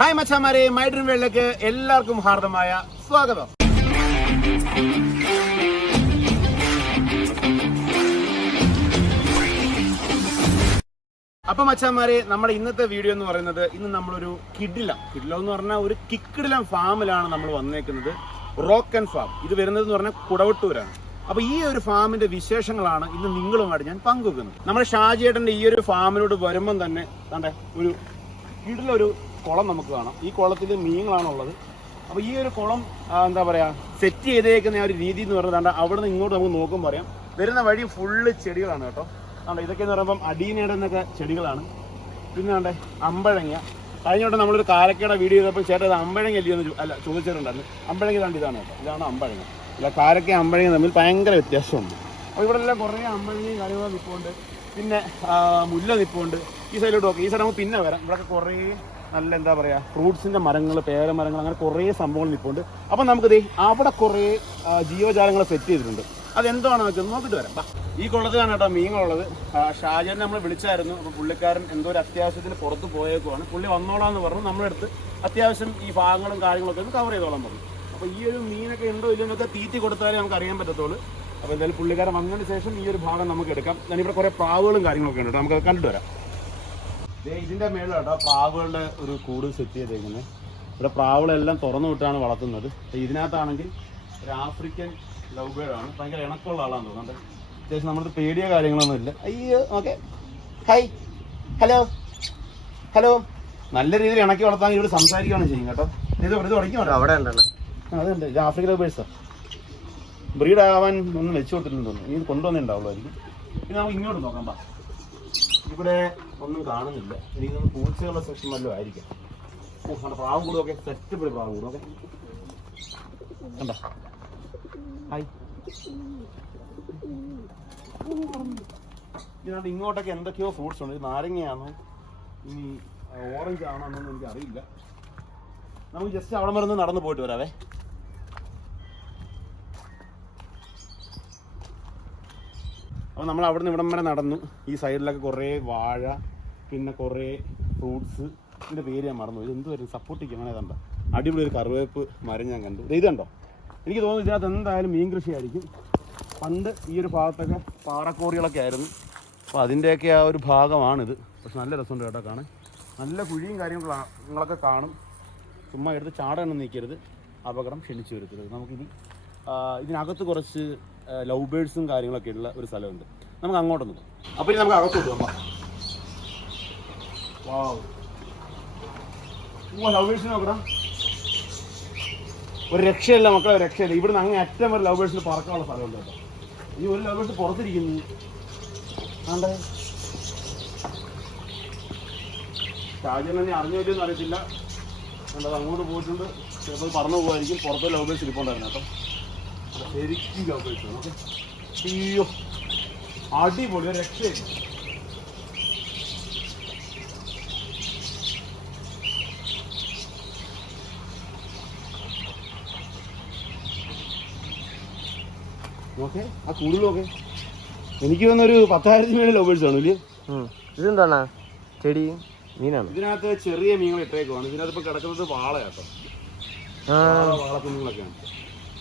Hi മച്ചാമാരെ, my dream വേൾഡിലേക്ക് എല്ലാവർക്കും ഹാർദമായ സ്വാഗതം. അപ്പൊ മച്ചാമാരെ, നമ്മുടെ ഇന്നത്തെ വീഡിയോ എന്ന് പറയുന്നത്, ഇന്ന് നമ്മളൊരു കിഡിലം എന്ന് പറഞ്ഞാൽ ഒരു കിക്കിഡിലം ഫാമിലാണ് നമ്മൾ വന്നേക്കുന്നത്. Rock and farm. ഇത് വരുന്നത് എന്ന് പറഞ്ഞാൽ കുടവട്ടൂരാണ്. അപ്പൊ ഈ ഒരു ഫാമിന്റെ വിശേഷങ്ങളാണ് ഇന്ന് നിങ്ങളുമായിട്ട് ഞാൻ പങ്കുവെക്കുന്നത്. നമ്മുടെ ഷാജിയേട്ടന്റെ ഈ ഒരു ഫാമിനോട് വരുമ്പം തന്നെ ഒരു കിടിലൊരു കുളം നമുക്ക് കാണാം. ഈ കുളത്തിൽ മീനുകളാണുള്ളത്. അപ്പോൾ ഈ ഒരു കുളം എന്താ പറയുക, സെറ്റ് ചെയ്തേക്കുന്ന ഒരു രീതി എന്ന് പറഞ്ഞാൽ അവിടെ നിന്ന് ഇങ്ങോട്ട് നമുക്ക് നോക്കുമ്പോൾ പറയാം, വരുന്ന വഴി ഫുള്ള് ചെടികളാണ് കേട്ടോ. ഇതൊക്കെ എന്ന് പറയുമ്പം അടീനയുടെ എന്നൊക്കെ ചെടികളാണ്. പിന്നെ അമ്പഴങ്ങ. കഴിഞ്ഞ വട്ടം നമ്മളൊരു കാരക്കയുടെ വീഡിയോ ചെയ്തപ്പോൾ ചേട്ടൻ അത് അമ്പഴങ്ങ അല്ലയോ അല്ല ചോദിച്ചിട്ടുണ്ടായിരുന്നു. അമ്പഴങ്ങ ഇതാണ് കേട്ടോ, ഇതാണ് അമ്പഴങ്ങ. അല്ല, കാരക്ക അമ്പഴങ്ങ തമ്മിൽ ഭയങ്കര വ്യത്യാസമുണ്ട്. അപ്പോൾ ഇവിടെ എല്ലാം കുറേ അമ്പഴങ്ങയും കാര്യങ്ങളും നിൽപ്പുണ്ട്. പിന്നെ മുല്ല നിൽപ്പുണ്ട്. ഈ സൈഡിലോട്ട് നോക്കാം. ഈ സൈഡ് നമുക്ക് പിന്നെ വരാം. ഇവിടെ കുറേ നല്ല എന്താ പറയുക, ഫ്രൂട്ട്സിൻ്റെ മരങ്ങൾ, പേരമരങ്ങൾ, അങ്ങനെ കുറേ സംഭവങ്ങൾ നിൽപ്പുണ്ട്. അപ്പം നമുക്കിത് അവിടെ കുറേ ജീവജാലങ്ങൾ സെറ്റ് ചെയ്തിട്ടുണ്ട്. അതെന്താണെന്ന് വെച്ചാൽ നോക്കിയിട്ട് വരാം. ഈ കുളത്തിലാണ് കേട്ടോ മീനുള്ളത്. ഷാജനെ നമ്മൾ വിളിച്ചായിരുന്നു. അപ്പോൾ പുള്ളിക്കാരൻ എന്തോ ഒരു അത്യാവശ്യത്തിന് പുറത്ത് പോയേക്കുവാണ്. പുള്ളി വന്നോളാന്ന് പറഞ്ഞു. നമ്മളെടുത്ത് അത്യാവശ്യം ഈ ഭാഗങ്ങളും കാര്യങ്ങളൊക്കെ ഒന്ന് കവർ ചെയ്തോളാൻ പറഞ്ഞു. അപ്പോൾ ഈ ഒരു മീനൊക്കെ ഉണ്ടോ ഇല്ലയോ എന്നൊക്കെ തീറ്റി കൊടുത്താലേ നമുക്ക് അറിയാൻ പറ്റത്തുള്ളൂ. അപ്പോൾ എന്തായാലും പുള്ളിക്കാരൻ വന്നതിന് ശേഷം ഈ ഒരു ഭാഗം നമുക്ക് എടുക്കാം. ഞാനിവിടെ കുറേ പ്രാവുകളും കാര്യങ്ങളൊക്കെ ഉണ്ട്. നമുക്ക് കണ്ടിട്ട് വരാം. ഇതിൻ്റെ മേളിലാട്ടോ പ്രാവുകളുടെ ഒരു കൂട് സെറ്റ് ചെയ്തേക്കുന്നത്. ഇവിടെ പ്രാവുകളെല്ലാം തുറന്നു വിട്ടാണ് വളർത്തുന്നത്. ഇതിനകത്താണെങ്കിൽ ഒരു ആഫ്രിക്കൻ ലവ് ബേർഡാണ്. ഭയങ്കര ഇണക്കമുള്ള ആളാന്ന് തോന്നുന്നുണ്ട്. അത്യാവശ്യം നമ്മുടെ പേടിയോ കാര്യങ്ങളൊന്നും ഇല്ല. അയ്യോ, ഓക്കെ, ഹായ്, ഹലോ ഹലോ. നല്ല രീതിയിൽ ഇണക്കി വളർത്താൻ ഇവിടെ സംസാരിക്കുകയാണ് ചെയ്യും കേട്ടോ. ഇത് തുടങ്ങിയോ അവിടെ ഉണ്ടോ? അതുണ്ട്. ഇത് ആഫ്രിക്കൻ ലവ് ബേർഡ്സാണ്. ബ്രീഡ് ആവാൻ ഒന്നും വെച്ച് കൊടുത്തില്ലെന്ന് തോന്നുന്നു. ഇത് കൊണ്ടുവന്നിട്ടുണ്ടാവുള്ളായിരിക്കും. പിന്നെ നമുക്ക് ഇങ്ങോട്ട് നോക്കാം. ഇവിടെ ഒന്നും കാണുന്നില്ല. എനിക്ക് പൂച്ചകളുടെ സെക്ഷൻ വല്ലതും ആയിരിക്കും. പ്രാവ് കൂടുമൊക്കെ സെറ്റപ്പിൽ പ്രാവ് കൂടും. ഓക്കെ, കണ്ടോ? ഹായ്. ഇതിനകത്ത് ഇങ്ങോട്ടൊക്കെ എന്തൊക്കെയോ ഫ്രൂട്ട്സ് ഉണ്ട്. നാരങ്ങയാണോ ഇനി ഓറഞ്ച് ആണോ എന്നൊന്നും എനിക്ക് അറിയില്ല. നമുക്ക് ജസ്റ്റ് അവിടെ മറന്ന് നടന്നു പോയിട്ട് വരാവേ. അപ്പോൾ നമ്മൾ അവിടെ നിന്ന് ഇവിടം വരെ നടന്നു. ഈ സൈഡിലൊക്കെ കുറേ വാഴ, പിന്നെ കുറേ ഫ്രൂട്ട്സ്. ഇതിൻ്റെ പേര് ഞാൻ മറന്നു. ഇത് എന്തുവരും സപ്പോർട്ടിക്ക് അങ്ങനെ കണ്ടോ? അടിപൊളി ഒരു കറിവേപ്പ് മരം ഞാൻ കണ്ടു. ഇത് കണ്ടോ? എനിക്ക് തോന്നുന്നു ഇതിനകത്ത് എന്തായാലും മീൻ കൃഷിയായിരിക്കും. പണ്ട് ഈ ഒരു ഭാഗത്തൊക്കെ പാറക്കോറികളൊക്കെ ആയിരുന്നു. അപ്പോൾ അതിൻ്റെയൊക്കെ ആ ഒരു ഭാഗമാണിത്. പക്ഷെ നല്ല രസമുണ്ട് കേട്ടോ കാണാൻ. നല്ല കുഴിയും കാര്യങ്ങളൊക്കെ കാണും. ചുമ്മാ എടുത്ത് ചാടണം നീക്കരുത്, അപകടം ക്ഷണിച്ചു വരുത്തരുത്. നമുക്കിനി ഇതിനകത്ത് കുറച്ച് ലവ് ബേർഡ്സും കാര്യങ്ങളൊക്കെ ഉള്ള ഒരു സ്ഥലമുണ്ട്. നമുക്ക് അങ്ങോട്ടൊന്ന് പോകാം. അപ്പോൾ ഇനി നമുക്ക് അകത്തോട്ട് പോകാം. വാവ്, ലവ് ബേർഡ്സിന് നോക്കണം. ഒരു രക്ഷയില്ല മക്കളെ, ഒരു രക്ഷയില്ല. ഇവിടുന്ന് അങ്ങ് അറ്റം വരെ ലവ് ബേർഡ്സിന് പറക്കാനുള്ള സ്ഥലമുണ്ട് കേട്ടോ. ഈ ഒരു ലവ് ബേർഡ്സ് പുറത്തിരിക്കുന്നു. ആണ്ടേ, ഷാജൻ തന്നെ അറിഞ്ഞില്ലെന്ന് അറിയത്തില്ല. കണ്ടത് അങ്ങോട്ട് പോയിട്ടുണ്ട്. ചിലപ്പോൾ പറന്നു പോകുമായിരിക്കും. പുറത്ത് ലവ് ബേർഡ്സ് ഇരിപ്പുണ്ടായിരുന്നു കേട്ടോ. ശരിക്കും ലവ് ബേർഡ്സ് ആണ്. ഓക്കെ, അയ്യോ അടിപൊളി, ഒരു രക്ഷയില്ല. ഓക്കെ, ആ കൂടുതലൊക്കെ എനിക്ക് തോന്നുന്നൊരു 10,000 മേലെ ലവ് ബേർഡ്സ് ആണ്. ഇതെന്താണ് ചെടി മീനാണ്? ഇതിനകത്ത് ചെറിയ മീനുകൾ ഇട്ടേക്കുവാണ്. ഇതിനകത്ത് ഇപ്പം കിടക്കുന്നത് വാള കേട്ടോ. വാളക്കുഞ്ഞുങ്ങളൊക്കെയാണ്.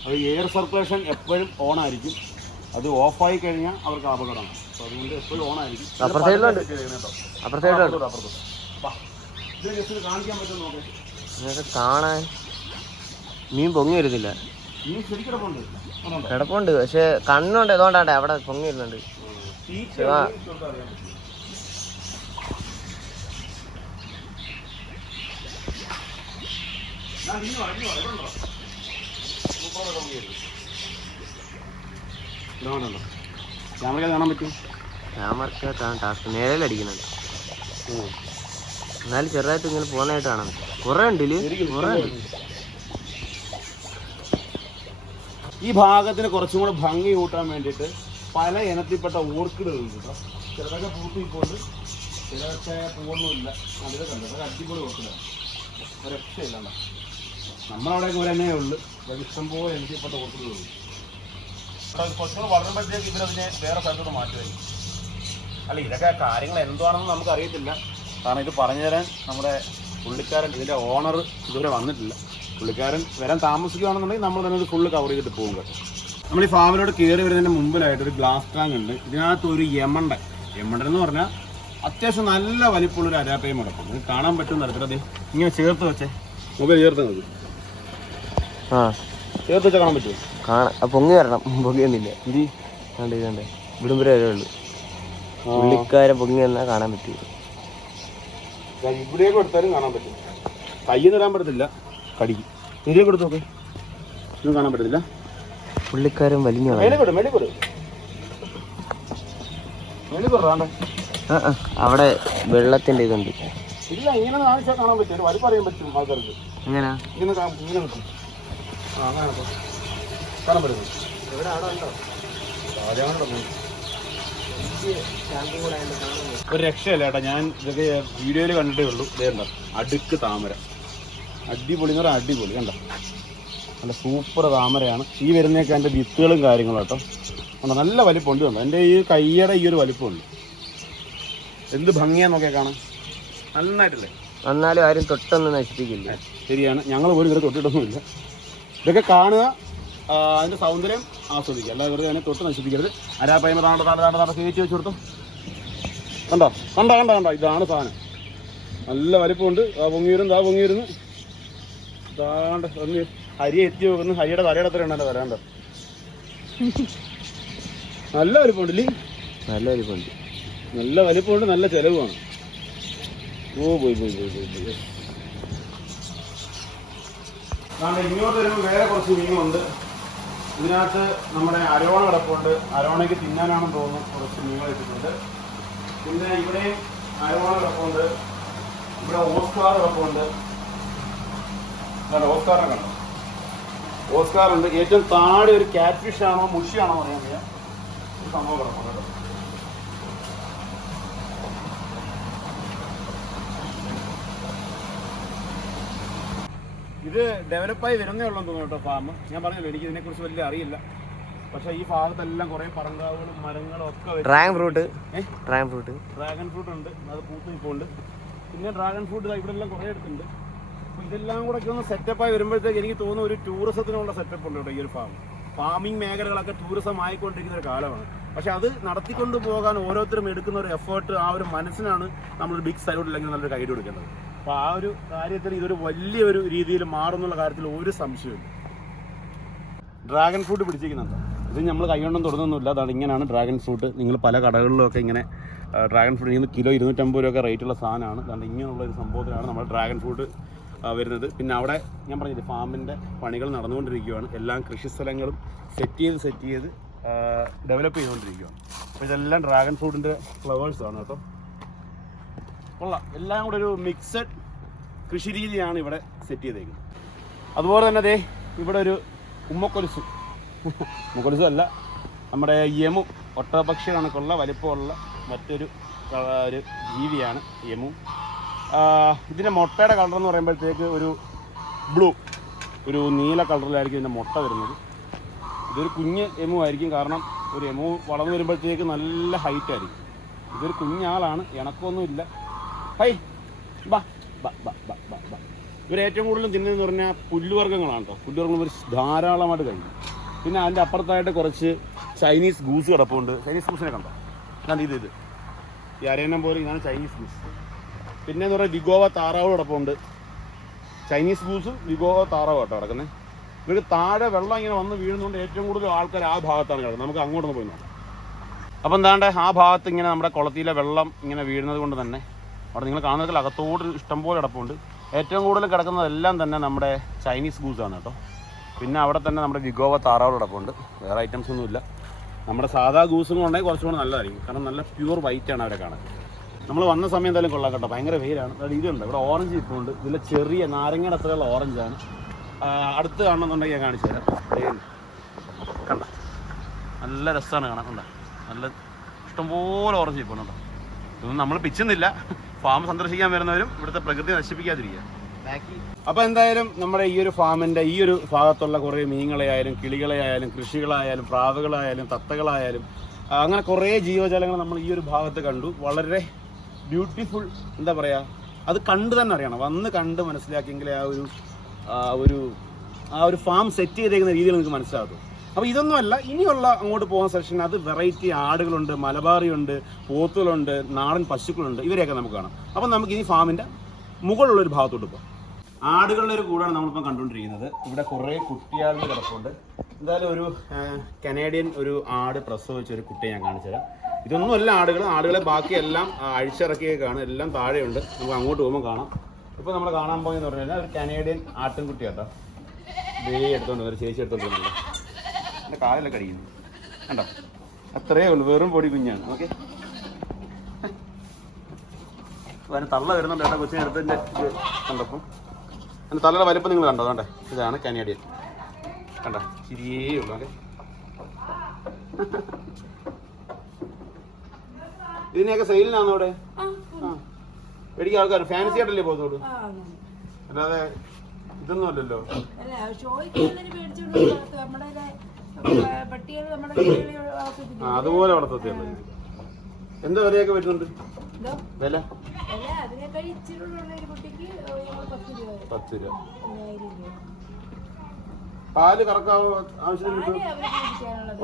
അത് എയർ സർക്കുലേഷൻ എപ്പോഴും ഓണായിരിക്കും. അത് ഓഫായി കഴിഞ്ഞാൽ അവർക്ക് അപകടമാണ്. അപ്പോൾ അതുകൊണ്ട് എപ്പോഴും ഓണായിരിക്കും. കേട്ടോ ഇത് ജസ്റ്റ് കാണിക്കാൻ പറ്റും. നോക്കേ, കാണാൻ മീൻ പൊങ്ങി വരുന്നില്ല. മീൻ ശരിക്കിടപ്പുണ്ട്, കിടപ്പുണ്ട്. പക്ഷെ കണ്ണുണ്ട്, ഏതോണ്ടാണ്ടേ അവിടെ പൊങ്ങി വരുന്നുണ്ട്. ക്യാമറ കാണാൻ പറ്റും. ക്യാമറ ടാസ്ക് നേരയിലടിക്കുന്നുണ്ട്. എന്നാലും ചെറുതായിട്ട് ഇങ്ങനെ പോകുന്നതായിട്ട് കാണാൻ പറ്റും. കുറേ ഉണ്ട്, കുറേ ഉണ്ട്. ഈ ഭാഗത്തിന് കുറച്ചും കൂടെ ഭംഗി കൂട്ടാൻ വേണ്ടിയിട്ട് പല ഇനത്തിൽപ്പെട്ട ഓർക്കിഡുകളുണ്ട് കേട്ടോ. ചിലതൊക്കെ പൂത്തിപ്പോണ്ട്, ചിലതൊക്കെ പൂവൊന്നുമില്ല. അതിൽ കണ്ടത് അടിപൊളി ഓർക്കിഡാണ്. ഒരു രക്ഷയില്ല. നമ്മളവിടെയൊക്കെ ഒരു തന്നെ ഉള്ളു. ഇഷ്ടംപോലെ ഇനത്തിൽപ്പെട്ട ഓർക്കിഡുകളുണ്ട്. കുറച്ചുകൂടെ വളരുമ്പോഴത്തേക്ക് ഇവരതിനെ വേറെ സ്ഥലത്തോട്ട് മാറ്റുമായിരിക്കും. അല്ല, ഇതൊക്കെ കാര്യങ്ങൾ എന്താണെന്ന് നമുക്ക് അറിയത്തില്ല. കാരണം ഇത് പറഞ്ഞു തരാൻ നമ്മുടെ പുള്ളിക്കാരൻ ഇതിൻ്റെ ഓണർ ഇതുവരെ വന്നിട്ടില്ല. പുള്ളിക്കാരൻ വരാൻ താമസിക്കുകയാണെന്നുണ്ടെങ്കിൽ നമ്മൾ തന്നെ ഇത് ഫുള്ള് കവർ ചെയ്തിട്ട് പോകും കേട്ടോ. നമ്മൾ ഈ ഫാമിലോട്ട് കയറി വരുന്നതിന് മുമ്പിലായിട്ട് ഒരു ഗ്ലാസ് ടാങ്ക് ഉണ്ട്. ഇതിനകത്ത് ഒരു യമണ്ടൻ എന്ന് പറഞ്ഞാൽ അത്യാവശ്യം നല്ല വലിപ്പമുള്ളൊരു അരാപ്പയും കിടക്കും. ഇത് കാണാൻ പറ്റുന്ന തരത്തിൽ അത് ഇങ്ങനെ ചേർത്ത് വെച്ചേ, മൊബൈൽ ചേർത്ത് നോക്കി, ചേർത്ത് വെച്ചാൽ കാണാൻ പറ്റുമോ? പൊങ്ങി വരണം, പൊങ്ങിയൊന്നുമില്ല. ഇത് കണ്ടേ വിടുമ്പരേ ഉള്ളൂ. പുള്ളിക്കാരെ പൊങ്ങി വന്നാൽ കാണാൻ പറ്റും. ഇവിടെയൊക്കെ എടുത്താലും കാണാൻ പറ്റും. കയ്യിൽ നിടാൻ പറ്റത്തില്ല, കടിക്കും. ഇതിലേക്ക് എടുത്ത് നോക്ക്, ഇതും കാണാൻ പറ്റത്തില്ല. പുള്ളിക്കാരൻ വലിഞ്ഞു അവിടെ വെള്ളത്തിന്റെ ഇതുണ്ട്. ഇല്ല, ഇങ്ങനെ കാണിച്ചാൽ കാണാൻ പറ്റും. വലിപ്പം അറിയാൻ പറ്റും ആൾക്കാർക്ക്. എങ്ങനെയാ ഇങ്ങനെ നിൽക്കും. കാണാൻ പറ്റുന്നു. ഒരു രക്ഷയല്ല ചേട്ടാ. ഞാൻ ഇതൊക്കെ വീഡിയോയിൽ കണ്ടിട്ടേ ഉള്ളൂ. ഇതേണ്ട അടുക്ക് താമര, അടിപൊളി എന്ന് പറഞ്ഞാൽ അടിപൊളി. കണ്ടോ, നല്ല സൂപ്പർ താമരയാണ്. ഈ വരുന്നതൊക്കെ അതിൻ്റെ വിത്തുകളും കാര്യങ്ങളും കേട്ടോ. കണ്ടോ, നല്ല വലിപ്പമുണ്ട്. കണ്ടോ, എൻ്റെ ഈ കയ്യുടെ ഈ ഒരു വലിപ്പമുണ്ട്. എന്ത് ഭംഗിയാന്നൊക്കെ കാണാൻ, നന്നായിട്ടില്ലേ? എന്നാലും ആരും തൊട്ടൊന്നും നശിപ്പിക്കില്ല. ശരിയാണ്, ഞങ്ങൾ പോലും ഇവരെ തൊട്ടിട്ടൊന്നുമില്ല. ഇതൊക്കെ കാണുക, അതിൻ്റെ സൗന്ദര്യം ആസ്വദിക്കുക, അല്ലാതെ വെറുതെ അതിനെ തൊട്ട് നശിപ്പിക്കരുത്. അരാപ്പയ്മ താണ്ട കയറ്റി വെച്ച് കൊടുത്തു. കണ്ടോ, ഇതാണ് സാധനം. നല്ല വലിപ്പമുണ്ട്. പൊങ്ങിയിരുന്നു താണ്ട ഒന്ന് ഹരി എത്തി നോക്കുന്നു. ഹരിയുടെ തലയുടെ അത്ര ഉണ്ടോ വരാണ്ടോ. നല്ല വലിപ്പമുണ്ടല്ലേ? നല്ല വലിപ്പമുണ്ട്, നല്ല ചിലവുമാണ്. പോയി ഇങ്ങോട്ട് വരുമ്പോൾ വേറെ കുറച്ച് മീനുണ്ട്. ഇതിനകത്ത് നമ്മുടെ അരോണ കിടപ്പുണ്ട്. അരോണയ്ക്ക് തിന്നാനാണെന്ന് തോന്നുന്നു കുറച്ച് മീനുകൾ ഇട്ടിട്ടുണ്ട്. പിന്നെ ഇവിടെയും അരോണ കിടപ്പുണ്ട്. ഇവിടെ ഓസ്കാർ കിടപ്പുണ്ട്. ഓസ്കാറിനെ കണ്ടോ, ഓസ്കാറുണ്ട്. ഏറ്റവും താഴെ ഒരു ക്യാറ്റ് ഫിഷ് ആണോ മുഷിയാണോ അറിയാൻ വയ്യ, ഒരു സംഭവം കിടപ്പുണ്ട് കേട്ടോ. ഇത് ഡെവലപ്പായി വരുന്നേ ഉള്ളൂ തോന്നുന്നു കേട്ടോ ഫാം. ഞാൻ പറഞ്ഞല്ലോ, എനിക്ക് ഇതിനെക്കുറിച്ച് വലിയ അറിയില്ല. പക്ഷേ ഈ ഭാഗത്തെല്ലാം കുറേ പറങ്കാവുകളും മരങ്ങളും ഒക്കെ. ഡ്രാഗൺ ഫ്രൂട്ട് ഉണ്ട്, അത് പൂത്ത് നിൽപ്പുണ്ട്. പിന്നെ ഡ്രാഗൺ ഫ്രൂട്ട് ഇവിടെ എല്ലാം കുറേ എടുത്തുണ്ട്. അപ്പോൾ ഇതെല്ലാം കൂടെ ഒന്ന് സെറ്റപ്പായി വരുമ്പോഴത്തേക്ക് എനിക്ക് തോന്നുന്നു ഒരു ടൂറിസത്തിനുള്ള സെറ്റപ്പ് ഉണ്ട് കേട്ടോ ഈ ഒരു ഫാം. ഫാമിംഗ് മേഖലകളൊക്കെ ടൂറിസം ആയിക്കൊണ്ടിരിക്കുന്ന ഒരു കാലമാണ്. പക്ഷെ അത് നടത്തിക്കൊണ്ട് പോകാൻ ഓരോരുത്തരും എടുക്കുന്ന ഒരു എഫേർട്ട്, ആ ഒരു മനസ്സിനാണ് നമ്മൾ ബിഗ് സൈഡ് അല്ലെങ്കിൽ നല്ലൊരു ഗൈഡ് കൊടുക്കേണ്ടത്. അപ്പോൾ ആ ഒരു കാര്യത്തിൽ ഇതൊരു വലിയൊരു രീതിയിൽ മാറുന്നുള്ള കാര്യത്തിൽ ഒരു സംശയമില്ല. ഡ്രാഗൺ ഫ്രൂട്ട് പിടിച്ചിരിക്കുന്നുണ്ടോ? ഇത് നമ്മൾ കൈകൊണ്ടൊന്നും തുടങ്ങുന്നില്ല. അതാണ് ഇങ്ങനെയാണ് ഡ്രാഗൺ ഫ്രൂട്ട്. നിങ്ങൾ പല കടകളിലൊക്കെ ഇങ്ങനെ ഡ്രാഗൺ ഫ്രൂട്ട് ഇന്ന് കിലോ 250 രൂപയൊക്കെ റേറ്റുള്ള സാധനമാണ്. അതുകൊണ്ട് ഇങ്ങനെയുള്ള ഒരു സംഭവത്തിലാണ് നമ്മൾ ഡ്രാഗൺ ഫ്രൂട്ട് വരുന്നത്. പിന്നെ അവിടെ ഞാൻ പറഞ്ഞില്ലേ, ഫാമിൻ്റെ പണികൾ നടന്നുകൊണ്ടിരിക്കുകയാണ്. എല്ലാം കൃഷിസ്ഥലങ്ങളും സെറ്റ് ചെയ്ത് ഡെവലപ്പ് ചെയ്തുകൊണ്ടിരിക്കുകയാണ്. അപ്പോൾ ഇതെല്ലാം ഡ്രാഗൺ ഫ്രൂട്ടിൻ്റെ ഫ്ലവേഴ്സാണ് കേട്ടോ. കൊള്ളാം. എല്ലാം കൂടെ ഒരു മിക്സഡ് കൃഷി രീതിയാണ് ഇവിടെ സെറ്റ് ചെയ്തേക്കുന്നത്. അതുപോലെ തന്നെ ദേ ഇവിടെ ഒരു ഉമ്മക്കൊലുസ് അല്ല, നമ്മുടെ യമു, ഒട്ടകപക്ഷി കണക്കുള്ള വലിപ്പമുള്ള മറ്റൊരു ഒരു ജീവിയാണ് യമു. ഇതിൻ്റെ മുട്ടയുടെ കളർ എന്ന് പറയുമ്പോഴത്തേക്ക് ഒരു ബ്ലൂ, ഒരു നീല കളറിലായിരിക്കും ഇതിൻ്റെ മുട്ട വരുന്നത്. ഇതൊരു കുഞ്ഞ് യമു ആയിരിക്കും. കാരണം ഒരു യമു വളർന്നു വരുമ്പോഴത്തേക്ക് നല്ല ഹൈറ്റ് ആയിരിക്കും. ഇതൊരു കുഞ്ഞാളാണ്, ഇണക്കമൊന്നുമില്ല. ഹൈ ബാ ബാ ബാ ബാ ബാ ബാ. ഇവർ ഏറ്റവും കൂടുതലും തിന്നുന്നതെന്ന് പറഞ്ഞാൽ പുല്ലുവർഗ്ഗങ്ങളാണ് കേട്ടോ. പുല്ലുവർഗ്ഗങ്ങൾ ഇവർ ധാരാളമായിട്ട് കഴിക്കും. പിന്നെ അതിൻ്റെ അപ്പുറത്തായിട്ട് കുറച്ച് ചൈനീസ് ഗൂസ് കിടപ്പുണ്ട്. ചൈനീസ് ഗൂസിനെ കണ്ടോ? ഞാൻ ഇത് ഈ അരയണം പോലെ ഇതാണ് ചൈനീസ് ഗൂസ്. പിന്നെ എന്ന് പറഞ്ഞാൽ വിഗോവ താറാവ് കിടപ്പുണ്ട്. ചൈനീസ് ഗൂസും വിഗോവ താറാവ് കേട്ടോ കിടക്കുന്നത്. ഇവർ താഴെ വെള്ളം ഇങ്ങനെ വന്ന് വീഴുന്നതുകൊണ്ട് ഏറ്റവും കൂടുതൽ ആൾക്കാർ ആ ഭാഗത്താണ് കിടക്കുന്നത്. നമുക്ക് അങ്ങോട്ടൊന്ന് പോയി നോക്കാം. അപ്പം എന്താണ്ട് ആ ഭാഗത്ത് ഇങ്ങനെ നമ്മുടെ കുളത്തിലെ വെള്ളം ഇങ്ങനെ വീഴുന്നത് കൊണ്ട് തന്നെ അവിടെ നിങ്ങൾ കാണുന്നതിൽ അകത്തോട് ഇഷ്ടംപോലെ കിടപ്പുണ്ട്. ഏറ്റവും കൂടുതൽ കിടക്കുന്നതെല്ലാം തന്നെ നമ്മുടെ ചൈനീസ് ഗൂസാണ് കേട്ടോ. പിന്നെ അവിടെ തന്നെ നമ്മുടെ വിഗോവ താറാവ് കിടപ്പുണ്ട്. വേറെ ഐറ്റംസ് ഒന്നുമില്ല. നമ്മുടെ സാധാ ഗൂസും ഉണ്ടെങ്കിൽ കുറച്ചുകൂടെ നല്ലതായിരിക്കും. കാരണം നല്ല പ്യൂർ വൈറ്റാണ് അവരെ കാണാൻ. നമ്മൾ വന്ന സമയം എന്തായാലും കൊള്ളാം കേട്ടോ. ഭയങ്കര വെയിലാണ്. ഇതുണ്ട് ഇവിടെ ഓറഞ്ച് ഇപ്പുണ്ട്. ഇതിൽ ചെറിയ നാരങ്ങയുടെ അത്രയുള്ള ഓറഞ്ചാണ്. അടുത്ത് കാണണമെന്നുണ്ടെങ്കിൽ ഞാൻ കാണിച്ചു തരാം. കണ്ട നല്ല രസമാണ് കാണാൻ. കണ്ട നല്ല ഇഷ്ടംപോലെ ഓറഞ്ച് ഇപ്പുണ്ട് കേട്ടോ. ഇതൊന്നും നമ്മൾ പിച്ചുന്നില്ല. ഫാം സന്ദർശിക്കാൻ വരുന്നവരും ഇവിടുത്തെ പ്രകൃതി നശിപ്പിക്കാതിരിക്കുക. അപ്പോൾ എന്തായാലും നമ്മുടെ ഈ ഒരു ഫാമിൻ്റെ ഈ ഒരു ഭാഗത്തുള്ള കുറേ മീനുകളെയായാലും കിളികളെയായാലും കൃഷികളായാലും പ്രാവുകളായാലും തത്തകളായാലും അങ്ങനെ കുറേ ജീവജാലങ്ങൾ നമ്മൾ ഈ ഒരു ഭാഗത്ത് കണ്ടു. വളരെ ബ്യൂട്ടിഫുൾ, എന്താ പറയുക, അത് കണ്ട് തന്നെ അറിയണം, വന്ന് കണ്ട് മനസ്സിലാക്കിയെങ്കിൽ ആ ഒരു ഫാം സെറ്റ് ചെയ്തേക്കുന്ന രീതിയിൽ നിങ്ങൾക്ക് മനസ്സിലാകും. അപ്പോൾ ഇതൊന്നുമല്ല, ഇനിയുള്ള അങ്ങോട്ട് പോകുന്ന സെക്ഷൻ അത് വെറൈറ്റി ആടുകളുണ്ട്, മലബാറിയുണ്ട്, പോത്തുകളുണ്ട്, നാടൻ പശുക്കളുണ്ട്, ഇവരെയൊക്കെ നമുക്ക് കാണാം. അപ്പം നമുക്ക് ഈ ഫാമിൻ്റെ മുകളിലുള്ളൊരു ഭാഗത്തോട്ട് പോകാം. ആടുകളുടെ ഒരു കൂടാണ് നമ്മളിപ്പം കണ്ടുകൊണ്ടിരിക്കുന്നത്. ഇവിടെ കുറേ കുട്ടിയാടുകൾ കിടപ്പുണ്ട്. എന്തായാലും ഒരു കനേഡിയൻ ഒരു ആട് പ്രസവിച്ച ഒരു കുട്ടിയെ ഞാൻ കാണിച്ചു തരാം. ഇതൊന്നുമല്ല ആടുകളെ ബാക്കിയെല്ലാം അഴിച്ചിറക്കിയേക്കാണ്, എല്ലാം താഴെയുണ്ട്. നമുക്ക് അങ്ങോട്ട് പോകുമ്പോൾ കാണാം. ഇപ്പോൾ നമ്മൾ കാണാൻ പോകുന്നതെന്ന് പറഞ്ഞു കഴിഞ്ഞാൽ ഒരു കനേഡിയൻ ആട്ടിൻകുട്ടി കേട്ടോ. എടുത്തോണ്ട് ഒരു ചേച്ചി എടുത്തോണ്ടിരുന്നുണ്ട്. എൻ്റെ കാലിലൊക്കെ അടിക്കുന്നു കണ്ടോ, അത്രയേ ഉള്ളൂ, വെറും പൊടി കുഞ്ഞാണ്. ഓക്കെ, അതിന് തള്ള വരുന്നുണ്ട് കേട്ടോ കൊച്ചിനടുത്തതിൻ്റെ കണ്ടപ്പം. അതിന് തള്ളയുടെ വലിപ്പം നിങ്ങൾ കണ്ടോ? അതാണ്ടേ, ഇതാണ് കനേഡിയൻ. കണ്ടോ, ചിരിയേ ഉള്ളൂ. അല്ലേ, ഇതിനെയൊക്കെ സെയിലിനാണോ അവിടെ? ആ, മേടിക്കാൻ ആൾക്കാർ ഫാൻസി ആയിട്ടല്ലേ പോകുന്നുള്ളൂ, അല്ലാതെ ഇതൊന്നും അല്ലല്ലോ. അതുപോലെ വളർത്തത്തില്ല. എന്താ വിലയൊക്കെ വരുന്നുണ്ട്? വില 10 രൂപ. പാല് കറക്കാവോ? ആവശ്യത്തിന് കിട്ടും,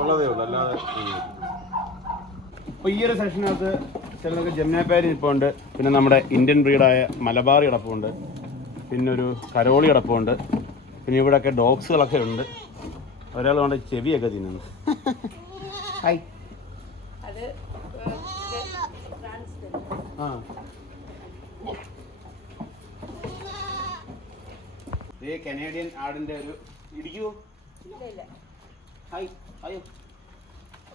ഉള്ളതേ ഉള്ളൂ, അല്ലാതെ. അപ്പോൾ ഈ ഒരു സെക്ഷനകത്ത് ചിലതൊക്കെ ജമുനാപ്പാരി നിൽപ്പുണ്ട്, പിന്നെ നമ്മുടെ ഇന്ത്യൻ ബ്രീഡായ മലബാറി കിടപ്പുണ്ട്, പിന്നെ ഒരു കരോളി കിടപ്പുണ്ട്, പിന്നെ ഇവിടെയൊക്കെ ഡോഗ്സുകളൊക്കെ ഉണ്ട്. ഒരാൾ കൊണ്ട് ചെവിയൊക്കെ തിന്നുന്നു. ഹായ്. ആ, ഇത് കനേഡിയൻ ആടിൻ്റെ ഒരു ഇടിക്കുവോ? Hi, hi.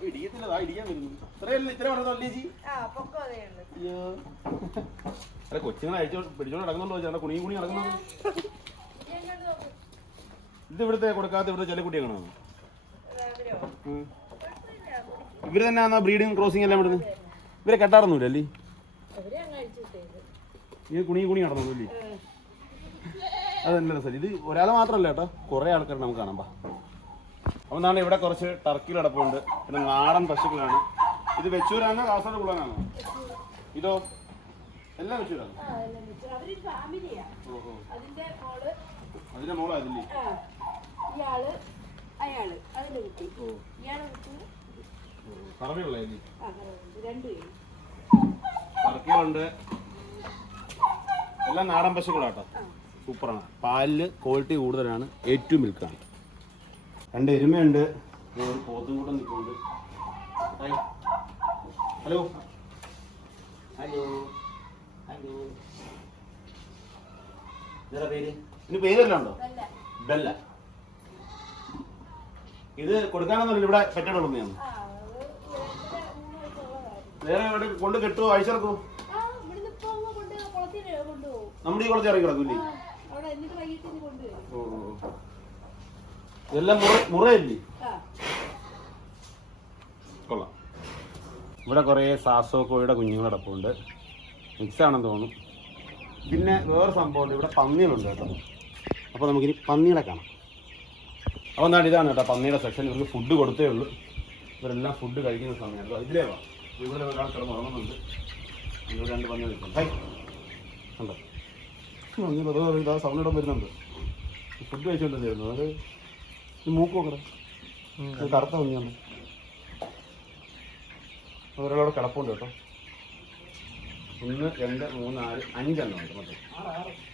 ഇടിയത്തില്ല, ഇടിക്കാൻ വരുന്നു. ഇത്ര പറഞ്ഞല്ലേ ചേച്ചി? അയ്യോ, അല്ല കൊച്ചുങ്ങളെ പിടിച്ചോണ്ട് നടക്കുന്നുണ്ടോ? ചേട്ടാ കുണി നടക്കുന്നുണ്ട്. ഇത് ഇവിടുത്തെ കൊടുക്കാത്ത ഇവിടുത്തെ ചില കുട്ടിയാണോ? ഇവര് തന്നെയാണോ ബ്രീഡിങ് ക്രോസിങ് എല്ലാം ഇവിടുന്ന്? ഇവരെ കെട്ടാറൊന്നുമില്ല അല്ലേ? ഇത് കുണി നടന്നല്ലേ? അതല്ല രസം. ഇത് ഒരാളെ മാത്രമല്ല കേട്ടോ, കുറേ ആൾക്കാർ നമുക്ക് കാണാം. അപ്പോൾ എന്താണ് ഇവിടെ കുറച്ച് ടർക്കിൽ കിടപ്പുണ്ട്, പിന്നെ നാടൻ പശുക്കളാണ്. ഇത് വെച്ചൂരാണോ കാസർഗോഡ് കുളനാണോ? ഇതോ എല്ലാം വെച്ചൂരാണ്. അതിന്റെ മോളോ? അതില്ലേ പറമ്പിലുള്ള ടർക്കികളുണ്ട്, എല്ലാം നാടൻ പശുക്കളാട്ടോ. സൂപ്പറാണ്, പാലില് ക്വാളിറ്റി കൂടുതലാണ്, ഏറ്റവും മിൽക്കാണ്. 2 എരുമയുണ്ട്, ഒരു പോത്തും കൂടെ നിൽക്കുന്നുണ്ട്. ഹലോ ഹലോ ഹലോ, ഇതാ പേര്? ഇതിന് പേരെല്ലാം ഉണ്ടോ? ബെല്ല. ഇത് കൊടുക്കാനൊന്നുമില്ല, ഇവിടെ പെറ്റുള്ളൂ. വേറെ എവിടെ കൊണ്ട് കെട്ടുവോ? അഴിച്ചിറക്കുവോ? നമ്മുടെ ഈ കുളത്തിൽ ഇറങ്ങി കിടക്കൂല്ലേ? ഓ, ഇതെല്ലാം മുറയല്ലേ? കൊള്ളാം. ഇവിടെ കുറേ സാസോക്കോയുടെ കുഞ്ഞുങ്ങൾ കിടപ്പുണ്ട്, മിക്സ് ആണെന്ന് തോന്നുന്നു. പിന്നെ വേറെ സംഭവമുണ്ട്, ഇവിടെ പന്നികളുണ്ട് കേട്ടോ. അപ്പോൾ നമുക്കിനി പന്നികളെ കാണാം. അപ്പോൾ എന്താണ് ഇതാണ് കേട്ടോ പന്നിയുടെ സെക്ഷൻ. ഇവർക്ക് ഫുഡ് കൊടുത്തേ ഉള്ളൂ, ഇവരെല്ലാം ഫുഡ് കഴിക്കുന്ന സമയമാണ്. ഇതിലേ വാ, ഇവിടെ ഒരാൾ കിടന്ന് ഉറങ്ങുന്നുണ്ട്. ഇവിടെ 2 പന്നി നിൽക്കും. ഹൈ ഉണ്ടോ? ഇതാ സൗണ്ട് ഇടാൻ വരുന്നുണ്ട്. ഫുഡ് കഴിച്ചുകൊണ്ടിരുന്നു. അത് മൂക്ക് നോക്കണേ, കറുത്ത പന്നിയാണ്. ഒരാളവിടെ കിടപ്പുണ്ട് കേട്ടോ. 1 2 3 4 5 എണ്ണം ഉണ്ട്, മൊത്തം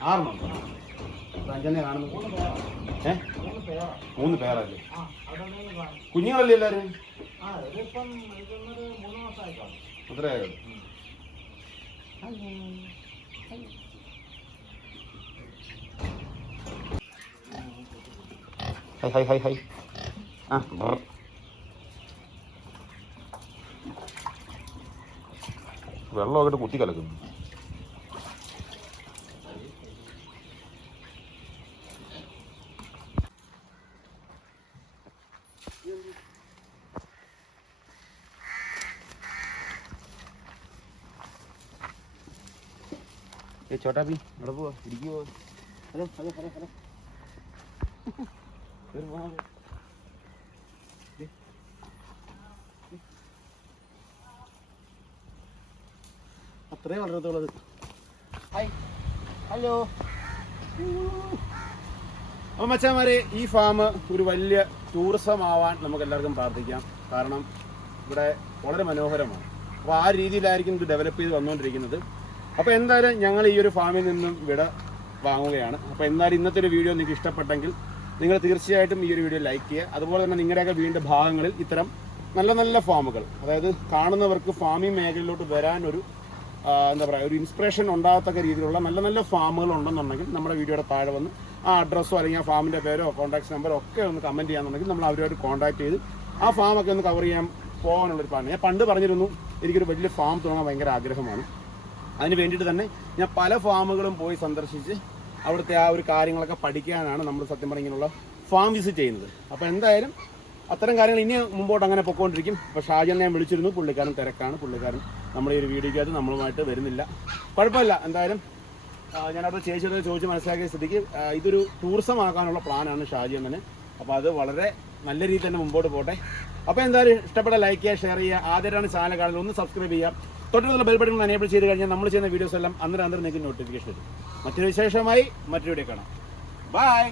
6 എണ്ണം ഉണ്ട്. 5 എണ്ണേ കാണുന്നു. 3 പേരല്ലേ? കുഞ്ഞുങ്ങളല്ലേ എല്ലാവരും? അത്രയായോ? Hi hi hi hi. ആ, വെള്ളമൊക്കെ കുത്തി കലക്കുന്നു. छोटा भी बड़ा इड़की हेलो हेलो हेलो हेलो फिर वहाँ അത്രേ വളരത്തുള്ളത്. Hi hello. അപ്പോൾ മച്ചാന്മാരെ, ഈ ഫാം ഒരു വലിയ ടൂറിസം ആവാൻ നമുക്ക് എല്ലാവർക്കും പ്രാർത്ഥിക്കാം. കാരണം ഇവിടെ വളരെ മനോഹരമാണ്. അപ്പോൾ ആ രീതിയിലായിരിക്കും ഇത് ഡെവലപ്പ് ചെയ്ത് വന്നുകൊണ്ടിരിക്കുന്നത്. അപ്പോൾ എന്തായാലും ഞങ്ങൾ ഈ ഒരു ഫാമിൽ നിന്നും വിട വാങ്ങുകയാണ്. അപ്പോൾ എന്തായാലും ഇന്നത്തെ ഒരു വീഡിയോ നിങ്ങൾക്ക് ഇഷ്ടപ്പെട്ടെങ്കിൽ നിങ്ങൾ തീർച്ചയായിട്ടും ഈ ഒരു വീഡിയോ ലൈക്ക് ചെയ്യുക. അതുപോലെ തന്നെ നിങ്ങളുടെയൊക്കെ വീടിൻ്റെ ഭാഗങ്ങളിൽ ഇത്തരം നല്ല നല്ല ഫാമുകൾ, അതായത് കാണുന്നവർക്ക് ഫാമിംഗ് മേഖലയിലോട്ട് വരാനൊരു എന്താ പറയുക, ഒരു ഇൻസ്പിറേഷൻ ഉണ്ടാകത്തക്ക രീതിയിലുള്ള നല്ല നല്ല ഫാമുകൾ ഉണ്ടെന്നുണ്ടെങ്കിൽ നമ്മുടെ വീഡിയോയുടെ താഴെ വന്ന് ആ അഡ്രസ്സോ അല്ലെങ്കിൽ ആ ഫാമിൻ്റെ പേരോ കോൺടാക്ട് നമ്പറോ ഒക്കെ ഒന്ന് കമൻറ്റ് ചെയ്യാന്നുണ്ടെങ്കിൽ നമ്മൾ അവരുമായിട്ട് കോൺടാക്ട് ചെയ്ത് ആ ഫാമൊക്കെ ഒന്ന് കവർ ചെയ്യാൻ പോകാനുള്ളൊരു പ്ലാൻ. ഞാൻ പണ്ട് പറഞ്ഞിരുന്നു എനിക്കൊരു വലിയ ഫാം തുടങ്ങാൻ ഭയങ്കര ആഗ്രഹമാണ്. അതിന് വേണ്ടിയിട്ട് തന്നെ ഞാൻ പല ഫാമുകളും പോയി സന്ദർശിച്ച് അവിടുത്തെ ആ ഒരു കാര്യങ്ങളൊക്കെ പഠിക്കാനാണ് നമ്മൾ സത്യം പറഞ്ഞ ഇങ്ങനെയുള്ള ഫാം വിസിറ്റ് ചെയ്യുന്നത്. അപ്പോൾ എന്തായാലും അത്തരം കാര്യങ്ങൾ ഇനി മുമ്പോട്ട് അങ്ങനെ പൊയ്ക്കൊണ്ടിരിക്കും. ഇപ്പോൾ ഷാജനെ ഞാൻ വിളിച്ചിരുന്നു, പുള്ളിക്കാരൻ തിരക്കാണ്. പുള്ളിക്കാരൻ നമ്മൾ ഈ ഒരു വീഡിയോയ്ക്കകത്ത് നമ്മളുമായിട്ട് വരുന്നില്ല. കുഴപ്പമില്ല. എന്തായാലും ഞാനവിടെ ചേച്ചിയോട് ചോദിച്ച് മനസ്സിലാക്കിയ സ്ഥിതിക്ക് ഇതൊരു ടൂറിസം ആക്കാനുള്ള പ്ലാനാണ് ഷാജി അണ്ണന്. അപ്പോൾ അത് വളരെ നല്ല രീതിയിൽ തന്നെ മുമ്പോട്ട് പോട്ടെ. അപ്പോൾ എന്തായാലും ഇഷ്ടപ്പെട്ട ലൈക്ക് ചെയ്യുക, ഷെയർ ചെയ്യുക. ആദ്യമായിട്ടാണ് ചാനൽ കാണുന്നത് ഒന്ന് സബ്സ്ക്രൈബ് ചെയ്യുക. തൊട്ടുള്ള ബെൽ ബട്ടൺ എനേബിൾ ചെയ്ത് കഴിഞ്ഞാൽ നമ്മൾ ചെയ്യുന്ന വീഡിയോസ് എല്ലാം അന്നേരം നിങ്ങൾക്ക് നോട്ടിഫിക്കേഷൻ വരും. മറ്റൊരു വിശേഷമായി മറ്റൊരു വീഡിയോ കാണാം. ബൈ.